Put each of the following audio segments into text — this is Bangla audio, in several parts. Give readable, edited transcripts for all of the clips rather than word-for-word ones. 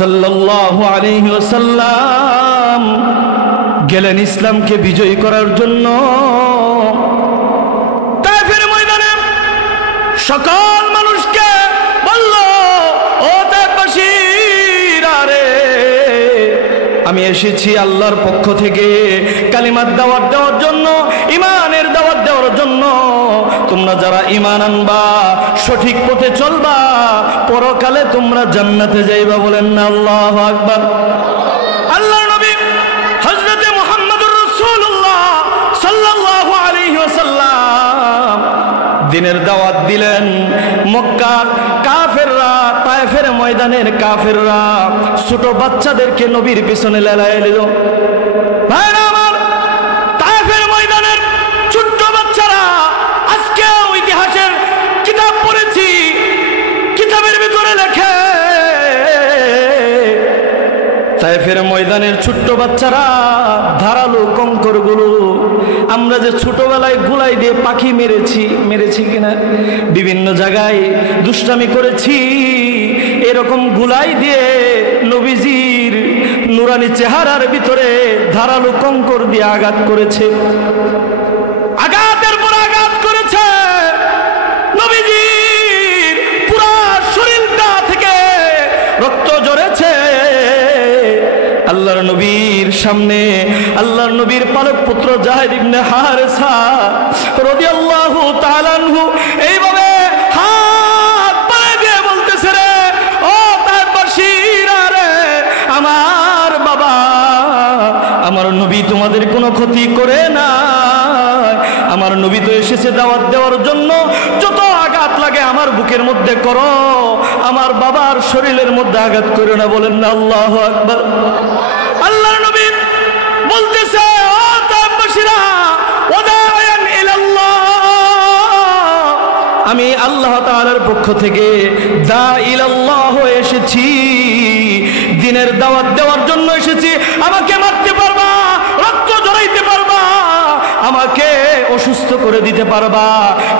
সাল্লাল্লাহু আলাইহি ওয়াসাল্লাম গেলেন ইসলামকে বিজয়ী করার জন্য। তায়েফের ময়দানে সকল মানুষকে বলল, ও তায়েফবাসীরা রে, আমি এসেছি আল্লাহর পক্ষ থেকে কালিমার দাওয়াত দেওয়ার জন্য, ঈমানের দাওয়াত দেওয়ার জন্য। তোমরা যারা ঈমান আনবা, সঠিক পথে চলবা, পরকালে তোমরা জান্নাতে যাইবা। বলেন না আল্লাহু আকবার। আল্লাহর নবী হযরতে মুহাম্মদুর রাসূলুল্লাহ সাল্লাল্লাহু আলাইহি ওয়াসাল্লাম দ্বীনের দাওয়াত দিলেন। মক্কার কাফেররা, তায়েফের ময়দানের কাফেররা ছোট বাচ্চাদেরকে নবীর পিছনে লেলায় দিল। ভাইরা আমার, তায়েফের ময়দানের ছোট্ট বাচ্চারা, আজকে ইতিহাসের কিতাব পড়েছি, কিতাবের ভিতরে লেখে তায়েফের ময়দানের ছোট্ট বাচ্চারা ধারালো কঙ্করগুলো, আমরা যে ছোটবেলায় গুলাই দিয়ে পাখি মেরেছি কিনা, বিভিন্ন জায়গায় দুষ্টামি করেছি, এরকম গুলাই দিয়ে নবীজির নুরানি চেহারার ভিতরে ধারালো কঙ্কর দিয়ে আঘাত করেছে। আঘাতের পর আঘাত করেছে, নবীজির পুরা শরীরটা থেকে রক্ত ঝরেছে। আল্লাহর নবীর সামনে আল্লাহর নবীর পালক পুত্র যায়েদ ইবনে হারেসা রাদিয়াল্লাহু তাআলা আনহু এইভাবে হাত বাড়িয়ে দিয়ে বলতেছে, রে ও তায়েফবাসীরা রে, আমার বাবা, আমার নবী তোমাদের কোনো ক্ষতি করে না, আমার নবী তো এসেছে দাওয়াত দেওয়ার জন্য, যত আঘাত লাগে আমার বুকের মধ্যে করো, আমার বাবার শরীরের মধ্যে আঘাত করো না। বলেন না আল্লাহু আকবার। আল্লাহর নবী বলতেছে, ও তায়েফবাসীরা, ওয়াদায়ান ইলাল্লাহ, আমি আল্লাহ তাআলার পক্ষ থেকে দা ইলাল্লাহ হয়ে এসেছি, দ্বীনের দাওয়াত দেওয়ার জন্য এসেছি। আমাকে মারতে পারবা, রক্ত ঝরাইতে পারবা, আমাকে অসুস্থ করে দিতে পারবা,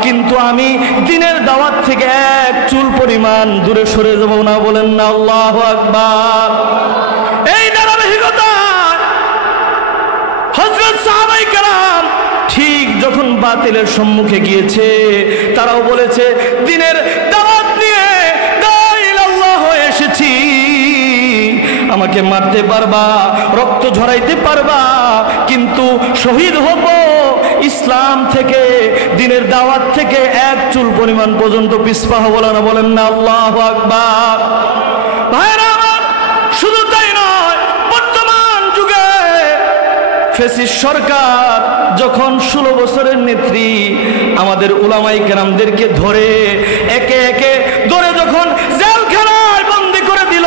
কিন্তু আমি দ্বীনের দাওয়াত থেকে এক চুল পরিমাণ দূরে সরে যাব না। বলেন না আল্লাহু আকবার। এই ধারাবাহিকতা হযরত সাহাবায়ে কেরাম ঠিক যখন বাতিলের সম্মুখে গিয়েছে, তারাও বলেছে দ্বীনের দাওয়াত নিয়ে লা ইলাহা হয়ে এসেছি, আমাকে মারতে পারবা, রক্ত ঝরাইতে পারবা, কিন্তু শহীদ হব ইসলাম থেকে, দ্বীনের দাওয়াত থেকে এক চুল পরিমাণ পর্যন্ত পিছপা হব না। বলেন না আল্লাহু আকবার। ভাইরা আমার, শুধু তাই নয়, বর্তমান যুগে ফ্যাসিস্ট সরকার যখন 16 বছরের নেত্রী আমাদের উলামায়ে কেরামদেরকে ধরে একে একে ধরে যখন জেলখানায় বন্দী করে দিল,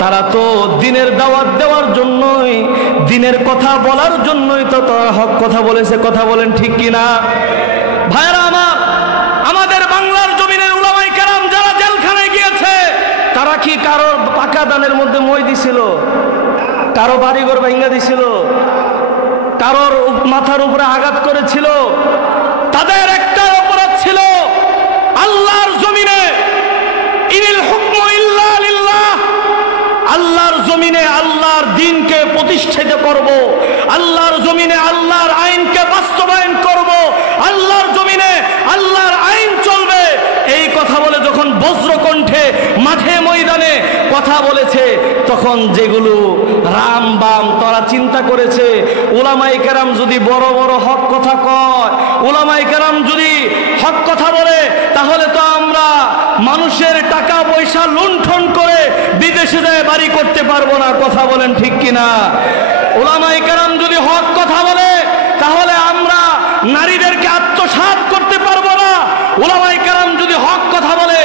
তারা তো দ্বীনের দাওয়াত দেওয়ার জন্যই, দ্বীনের কথা বলার জন্যই তো তারা হক কথা বলেছে। কথা বলেন ঠিক কিনা? ভাইরা আমার, আমাদের বাংলার জমিনের উলামায়ে কেরাম যারা জেলখানায় গিয়েছে, তারা কি কারোর পাকা দানের মধ্যে মই দিছিল? কারো বাড়িঘর ভাঙা দিছিল? কারোর মাথার উপরে আঘাত করেছিল? তাদের একটা অপরাধ ছিল, আল্লাহর জমিনে ইনিল হুকমু ইল্লা লিল্লাহ, আল্লাহর জমিনে আল্লাহর দ্বীনকে প্রতিষ্ঠিত করব, আল্লাহর জমিনে আল্লাহর আইনকে বাস্তবায়ন করব, আল্লাহর জমিনে আল্লাহর আইন চলবে। এই কথা বলে যখন বজ্রকণ্ঠে মাঠে ময়দানে কথা বলেছে, তখন যেগুলো রাম বাম তারা চিন্তা করেছে, উলামায়ে কেরাম যদি বড় বড় হক কথা কয়, উলামায়ে কেরাম যদি হক কথা বলে, তাহলে তো আমরা মানুষের টাকা পয়সা লুণ্ঠন করে বিদেশে যায় বাড়ি করতে পারবো না। কথা বলেন ঠিক কিনা? উলামায়ে কেরাম যদি হক কথা বলে, তাহলে আমরা নারীদেরকে আত্মসাৎ করতে পারবো না। উলামায়ে কেরাম যদি হক কথা বলে,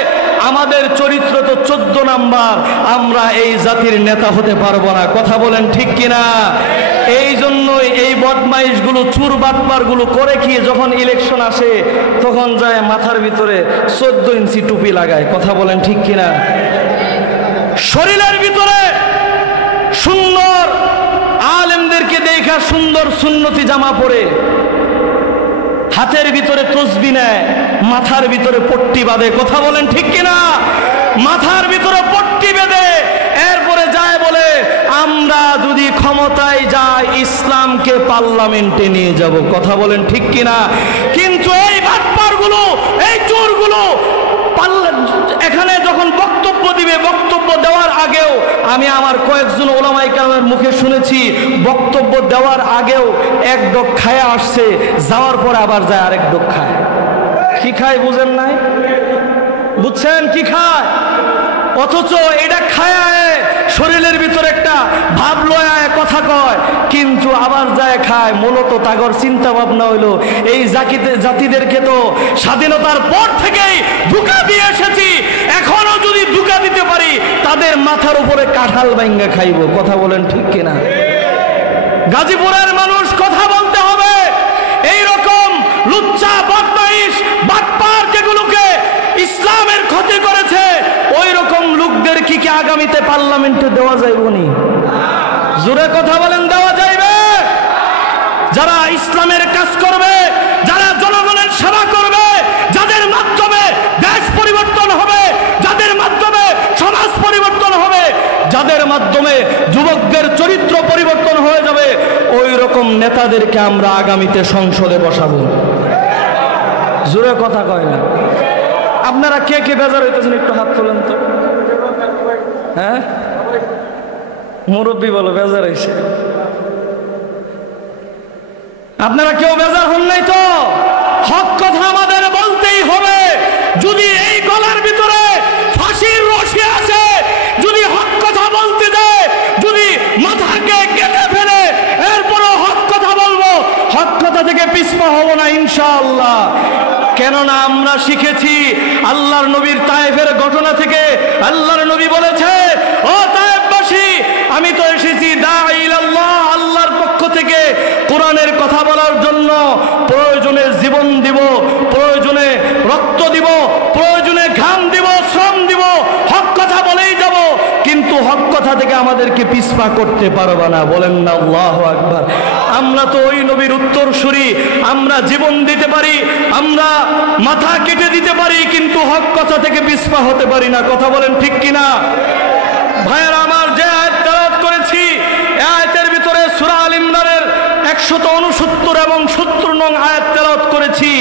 আমাদের চরিত্র তো 14 নাম্বার, আমরা এই জাতির নেতা হতে পারবো না। কথা বলেন ঠিক কিনা? এই জন্যই এই বদমাইশগুলো, চুর বাটপারগুলো করে কি, যখন ইলেকশন আসে তখন যায় মাথার ভিতরে 14 ইঞ্চি টুপি লাগায়। কথা বলেন ঠিক কিনা? শরীরের ভিতরে সুন্দর আলেমদেরকে দেখা সুন্দর সুন্নতি জামা পরে, হাতের ভিতরে তসবিহ নেয়, মাথার ভিতরে পট্টি বাঁধে। কথা বলেন ঠিক কিনা? মাথার ভিতরে পট্টি বেঁধে এরপরে যায় বলে আমরা যদি ক্ষমতায় যাই ইসলামকে পার্লামেন্টে নিয়ে যাব। কথা বলেন ঠিক কিনা? কিন্তু এই বাটপারগুলো, এই চোরগুলো এখানে যখন বক্তব্য দিবে, বক্তব্য দেওয়ার আগেও আমি আমার কয়েকজন ওলামায়ে কেরামের মুখে শুনেছি, বক্তব্য দেওয়ার আগেও এক ডোক খায় আসছে, যাওয়ার পরে আবার যায় আরেক ডোক খায়। কি খায় বুঝেন নাই? বুঝছেন কি খায়? অথচ এটা খায় শরীরের ভিতরে একটা ভাব লয় কথা কয়, কিন্তু আবার যায় খায়। মূলত তাগর চিন্তা ভাবনা হইলো এই জাতিদেরকে তো স্বাধীনতার পর থেকেই ধোঁকা দিয়ে এসেছি, এখনো যদি ধোঁকা দিতে পারি তাদের মাথার উপরে কাঁঠাল ভাঙ্গা খাইব। কথা বলেন ঠিক কিনা? গাজীপুরের মানুষ কথা বলতে হবে। এইরকম লুচ্চা বদমাইশ বাটপার যেগুলোকে ইসলামের ক্ষতি করেছে ওই রকম লোকদের কি আগামীতে পার্লামেন্টে দেওয়া যাইবে নি? জোরে কথা বলেন, দেওয়া যাইবে? যারা ইসলামের কাজ করবে, যারা জনগণের সেবা করবে, যাদের মাধ্যমে দেশ পরিবর্তন হবে, যাদের মাধ্যমে সমাজ পরিবর্তন হবে, যাদের মাধ্যমে যুবকদের চরিত্র পরিবর্তন হয়ে যাবে, ওই রকম নেতাদেরকে আমরা আগামীতে সংসদে বসাবো। জোরে কথা কয় না? আপনারা কে কে বেজার হইতেছেন একটু হাত তোলেন তো। হ্যাঁ, মুরব্বী বলো বেজার হয়েছে। আপনারা কেউ বেজার হন নাই তো? হক কথা আমাদের বলতেই হবে। যদি এই গলার ভিতরে ফাঁসির রশি আছে, যদি হক কথা বলতে যায়, যদি মাথাকে কেটে ফেলে, এরপরও হক কথা বলবো, হক কথা থেকে পিছপা হব না ইনশাআল্লাহ। কেননা আমরা শিখেছি আল্লাহর নবীর তায়েফের ঘটনা থেকে। আল্লাহর নবী বলেছে, ও তায়েফবাসী, আমি তো এসেছি দাঈ ইলাল্লাহ, আল্লাহর পক্ষ থেকে কোরআনের কথা বলার জন্য। প্রয়োজনে জীবন দিব, প্রয়োজনে রক্ত দিব, প্রয়োজনে ঘাম দিব, শ্রম দিব, হক কথা বলেই যাব, কিন্তু হক কথা থেকে আমাদেরকে পিছপা করতে পারবে না। বলেন না আল্লাহু আকবার। আমরা তো ওই নবীর উত্তরসূরি, আমরা জীবন দিতে পারি, আমরা মাথা কেটে দিতে পারি, কিন্তু হক কথা থেকে পিছপা হতে পারি না। কথা বলেন ঠিক কিনা? ভাইয়েরা আমার, যে আয়াত তেলাওয়াত করেছি, এই আয়াতের ভিতরে সূরা আল ইমরানের 169 এবং 70 নং আয়াত তেলাওয়াত করেছি।